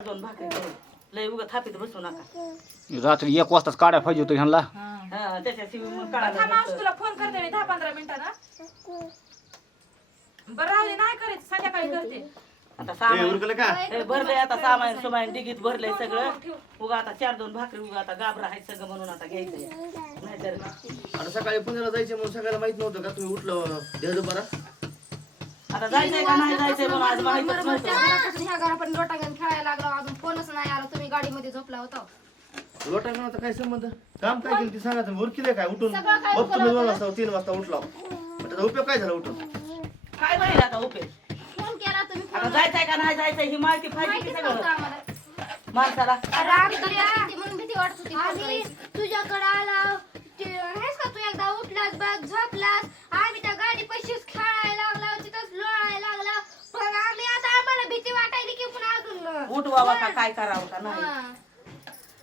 दोन भाकरी करून लय उगा थापीत बसू नका. रात्री एक वाजताच काढायला पाहिजे होतं ह्यांना. हा त्याच्याशिवाय मग थांब कळालं मावशी तुला फोन करते मी दहा पंधरा मिनिटानं. बरं राहू दे नाही करायचं संध्याकाळी करते. आता ए, सामान उरकलं का? हे भरलंय आता सामान सुमान डिगीत भरलंय सगळं. उगा आता चार दोन भाकरी उगा आता गाबरा आहे सगळं म्हणून आता घ्यायचंय. नाहीतर आता सकाळी पुण्याला जायचे म्हणून सगळ्याला माहीत नव्हतं का तुम्ही उठलं बरा? आता जायचंय का नाही जायचंय म्हणून आज माहितच नव्हतं ह्या घरापर्यंत लोटा घेऊन खेळायला लागलो अजून फोनच नाही आला तुम्ही गाडीमध्ये झोपला होता. लोटा आता काय संबंध? काम काय केलं ती सांगा तुम्ही उरकिले काय? उठून सगळं काय मग तुम्ही दोन वाजता तीन वाजता उठला. मग त्याचा उपयोग काय झाला उठून? काय माहिती आता उपयोग फोन केला तुम्ही आता फोन जायचंय का नाही जायचंय ही माहिती नव्हतं आम्हाला. माणसाला. अरे आम्ही तर भीती म्हणून भीती वाटत होती आम्ही तुझ्याकडे आला. ते- हेच का तू एकदा उठलास बघ झोपलास आम्ही त्या गाडी पैसेच खेळायला लागला तिथंच लोळायला लागला पण आम्ही आता आम्हाला भीती वाटायली की पुन्हा अजून उठ बाबा का काय करावं का नाही. हा.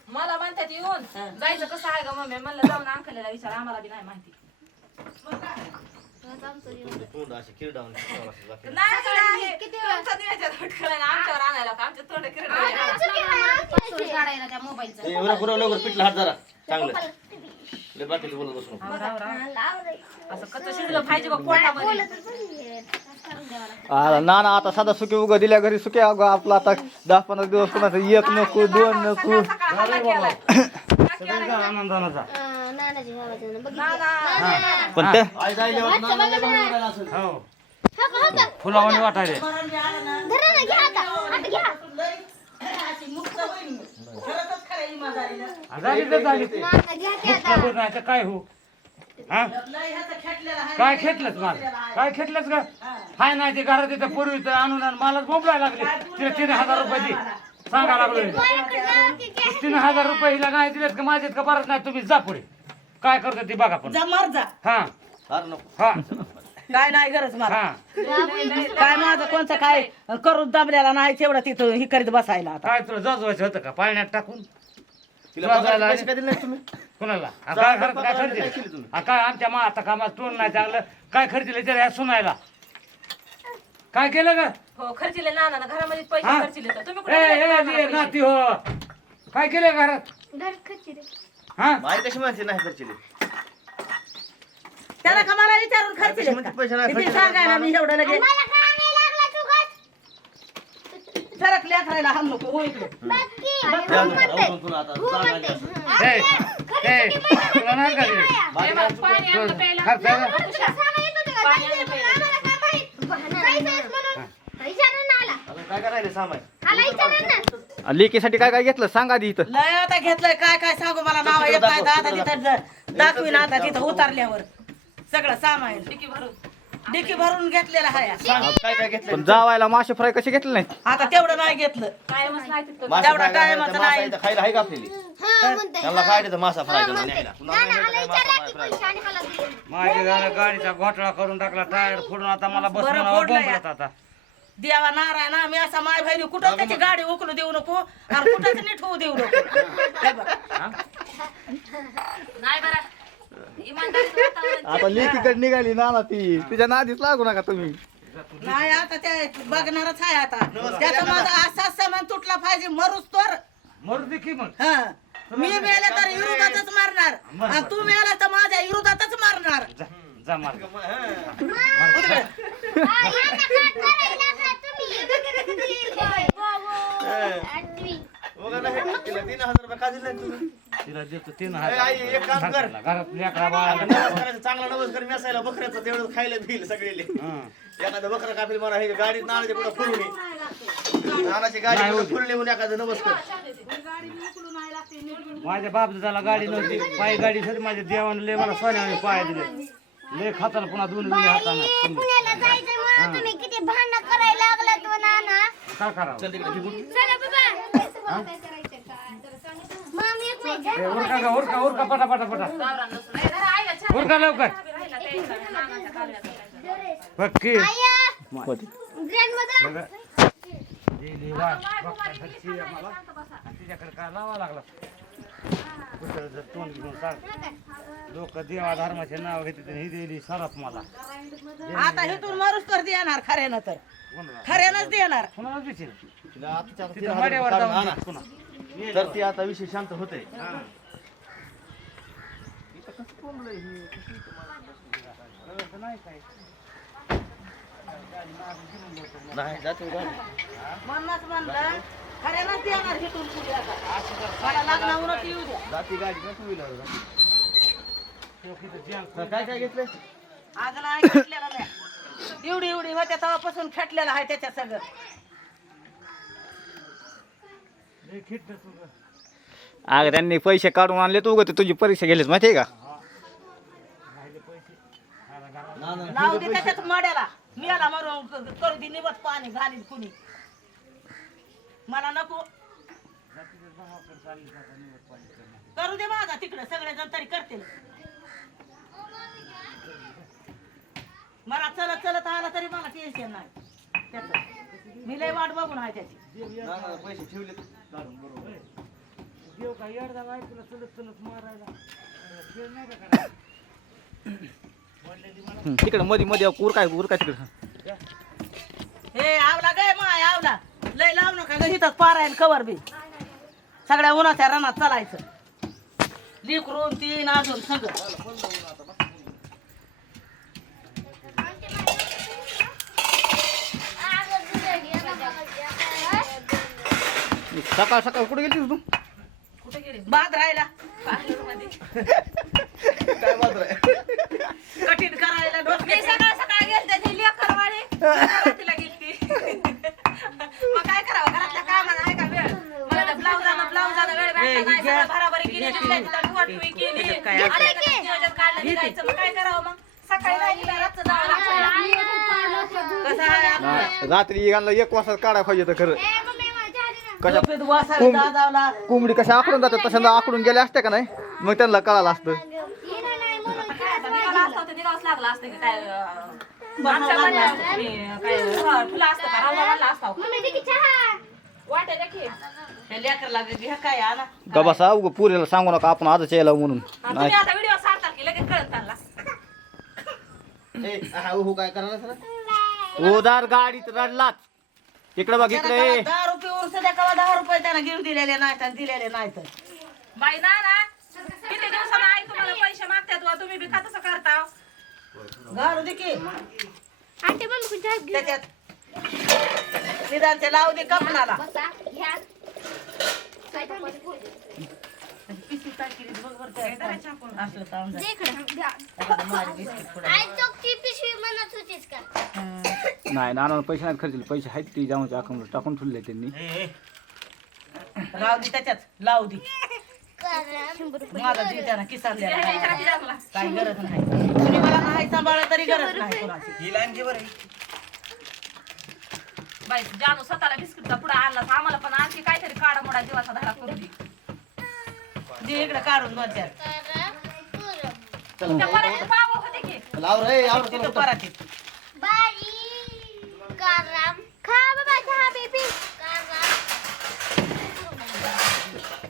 मला म्हणतात येऊन हा. जायचं कसं आहे का मम्मी? म्हणलं जाऊन अंकलेला विचार आम्हाला बी नाही माहिती. आमचं. तोंड असे किरडावून नाही नाही किती वेळा? तुमचा नियोजन भटकलं ना आमच्यावर आणायला का? आमच्या तोंड चुकी आहे, आमची किरड काढायला त्या मोबाईलचा. लवकर हात जरा. चांगलं. लय बाकीचं बोलत बसू नको. असं कच्चं शिजलं पाहिजे बघ पोटामध्ये आ, ना ना आता साधा सुके उगा दिल्या घरी सुके अगं आपला आता दहा पंधरा दिवस कोणाचं एक नको दोन नको सकाळ हल्ला केलाय. अं, नानाजी भावाचं बघितलं. नाना. पण ते आई जायला जेवण नाना लय भारी बोलायला असेल. हो हो? फुलावानी वाटायले मरण बी आलं ना धरा ना, घ्या आता. आता घ्या. नाना, घ्या की आता. काय हो? हा? काय खेटलंच मला? काय खेटलंच का? हाय नाही ते घरात तिथं पूर्वी आणून आणून मलाच बोंबलायला लागले. तिला तीन हजार रुपये दे. सांगा लागलो. तीन हजार रुपये हिला नाही दिलेत का? माझ्यात का बरंच नाही? तुम्ही जा पुढे. काय करतो ती बघा पण. जा मर जा. हा. हा. काय नाही गरज मला हा. काय माझं कोणतं काय करून दाबलेला नाही तेवढं तिथं ही करीत बसायला आता. काय तुला जजवायचं होतं का? पाण्यात टाकून? तिला पैसे काय दिले नाहीत तुम्ही? कोणाला? हा, काय खर्च काय खर्च काय केली तुम्ही? हा, काय आमच्या मा आता कामात तोंड नाही चांगलं. काय खर्च दिले या सुनायला? काय केलं का हो खर्चिले नाना ना घरामध्ये पैसे हा? खर्चिले तर. तुम्ही ए कुठे ए, गेले ए, नानाला नाती हो. काय केलं घरात? घर. हा? कशी म्हणते नाही खर्चिले त्याला का मला विचारून खर्च पैसे म्हणते पैसे नाही किती खर्चिले. सांगाय ना मी एवढं लगेच? मला काय नाही लागला तू गं? सरक लेकरायला हाण नको हो इकडे. बघ हो. ए, ए, तुला नाही का? हे काय करायला सामान. लेकीसाठी काय काय घेतलं सांगा आधी इथं लय आता घेतलंय काय काय सांगू मला नाव येत नाही आता तिथं दाखवीन आता तिथं उतरल्यावर सगळं सामान डिकी भरून घेतलेलं आहे. सांग. काय काय घेतलं पण जावायला मासे फ्राय कसे घेतले नाही आता तेवढं नाही घेतलं. कायमच नाही तिथं. मासा तेवढा टायमाचं मासा नाही. इथं खायला आहे का आपल्याला? हा. त्यांना काय देतं मासा फ्राय करून. न्यायला. पुन्हा नाही देतं काय मासा घरात गाडीचा घोटाळा करून टाकला टायर फोडून आता मला बस बरं, म्हणावं फोडलं या. बोंबलत आता. देवा नारायण मी असा माय बहिणी कुठं त्याची गाडी उकलू देऊ नको? आणि कुठंच नीट होऊ देऊ नको. हे बघ. नाही बरं. इमानदारीचं वातावरण आता लेकीकडे निघाली ना ना ती. तिच्या नादीच लागू नका तुम्ही. नाही आता ते बघणारच आहे आता. त्याचा माझा असा सामान तुटला पाहिजे मरूच तर. मरू दे की मग. हा. मी मेले तर विरोधातच मारणार. आणि तू मेला तर माझ्या विरोधातच मारणार. जा, जा मार हा, यांना काय करायला का तुम्ही? आठवी. बघा ना, हे. तिला तीन हजार रुपये का दिले तुम्ही तिला देतो तीन ए, आई, एक काम कर. हजार घरात लेकरा बाळाला. नवस करायचं चांगला नवस कर मिसायला बकऱ्याचं तेवढं खायला बिल सगळे हं. एखादं बकरं कापील मला हे गाडीत नानाच्या पुढे फिरून ये. नानाची गाडी पुढे येऊन एखादं नवस कर. माझ्या बापदाला गाडी नव्हती. पायी गाडी सरी माझ्या देवाने लय मला सोन्याने पाय दिले. लय खाताना पुन्हा दोन दोन्ही हाताने. बाई, पुण्याला जायचं म्हणून तुम्ही किती भांडण करायला लागलात व नाना? काय करावं? चल तिकडे मामी एक ए, उरका का उरका उरका पटा पटा पटा गावरान नसून. ए, जरा आईला चहा उरका लवकर. राहिला प्यायचा. नानाच्या कालव्यात. बघ. की आया ग्रँड मदर गेली वाट बघण्यासाठी आम्हाला. आणि तिच्याकडे काय लावा लागला? कुठं जर तोंड घेऊन सांग लोक देवा धर्माचे नाव घेते ही दिली सरप मला. आता इथून मरूच तर देणार खऱ्यानं तर. कोणाला? खऱ्यानंच देणार. कोणाला देशील? तिला आताच्या आता तीन तिथं हजार मड्यावर काढून जाऊन आणा. दे. पुन्हा तर ती आता विषय शांत होते. नाही काय? नाही जाते गाडी. म्हणूनच म्हणलं खऱ्यानंच देणार हिथून पुढे आता. मला लग्नावरच येऊ द्या. जाती गाडी ना टू व्हीलर जाती. तिथं जॅम तर काय काय घेतलं आज नाही खेटलेला नाही. एवढी एवढी होत्या तेव्हापासून खेटलेला आहे त्याच्या सगळं अगं त्यांनी पैसे काढून आणले तू ते तुझी परीक्षा गेलीच माहिती आहे का? नाव दे त्याच्यात मड्याला. मियाला मरून क- करू दे निवत पाणी घालील कुणी. मला नको. करू दे माझा तिकडे सगळेजण तरी करतील. मला चलत चलत आला तरी मला टेन्शन नाही. त्याचं. मी लय वाट बघून आहे त्याची. ना ना पैसे ठेवले काढून बरोबर देव काय येडदा बायकोला चलत चलत मारायला. खेळ नाही का मला तिकडे मध्ये मध्ये कूर काय कूर काय तिकडे? हे आवला गे माय आवला. लय लावू नका ग इथंच पारायण कवर बी. सगळ्या उन्हाच्या रनात चालायचं. लिकरून तीन अजून सगळं. सकाळ सकाळ कुठे गेली तू? कुठे गेले? राहिला. काय कठीण करायला मी डोसके सकाळ सकाळ गेलते ती लेकरवाडी घरातीला गेलती. मग काय करावं? घरातल्या कामाला आहे का वेळ? मला ब्लाऊजानं ब्लाऊजानं वेळ भेटला नाही. भराभरी केली तिला केली. नियोजन काढलं मग काय करावं मग? सकाळी जावं लागतं. कसं आहे रात्री एक वाजता काढायला पाहिजे तर खरं. कशा झोपेत वासाला दादावला कोंबडी कशा आकडून जातात तशा आकडून गेल्या असत्या का नाही? मग त्यांना कळालं असतं. निघाला असतं तर निघावंच लागलं असतं की काय अं, बसावं आमच्या लागलं म्हणल्या, मी काय अं, ठुला असतं का? रावला वाढला असता वाटायच्या की त्या लेकरला घ्या काय आणा. का बसा उगं पुरीला सांगू नका आपण आजच यायला म्हणून. हा, तुम्ही आता व्हिडिओ सारता की लगेच कळत त्यांना. ए, हा, हो काय करणार उदार गाडीत रडलाच इकडे बघ इकडे त्याला का दहा रुपये त्याला घेऊन दिलेले नाहीत आणि दिलेले नाहीत. बाई ना ना. किती दिवसाला आई तुम्हाला पैसे मागतात व तुम्ही बी का तसं करता घालू दे की. आंटी पण कुठे त्याच्यात. निदान ते लावू दे कपनाला पिशवी टाकली बघ बरं असलं माझी बिस्किट. पिशवी म्हणत होतीस का? नाही नाना पैसे नाहीत खर्चले. पैसे आहेत ती जाऊन अकाउंट टाकून ठेवले त्यांनी. राहू दे त्याच्यात लावू दे. किसान काही गरज नाही. कुणी मला नाही तरी गरज नाही कोणाची. ही लाईन घे बरं बाई जानू स्वतःला बिस्किटचा पुढा आणला तर आम्हाला पण आणखी काहीतरी काढा मोडा जीवाचा धारा करू दे. इकडे काढून रे आवर तिथं परातीत बाई काराम खा बाबा चहा बेबी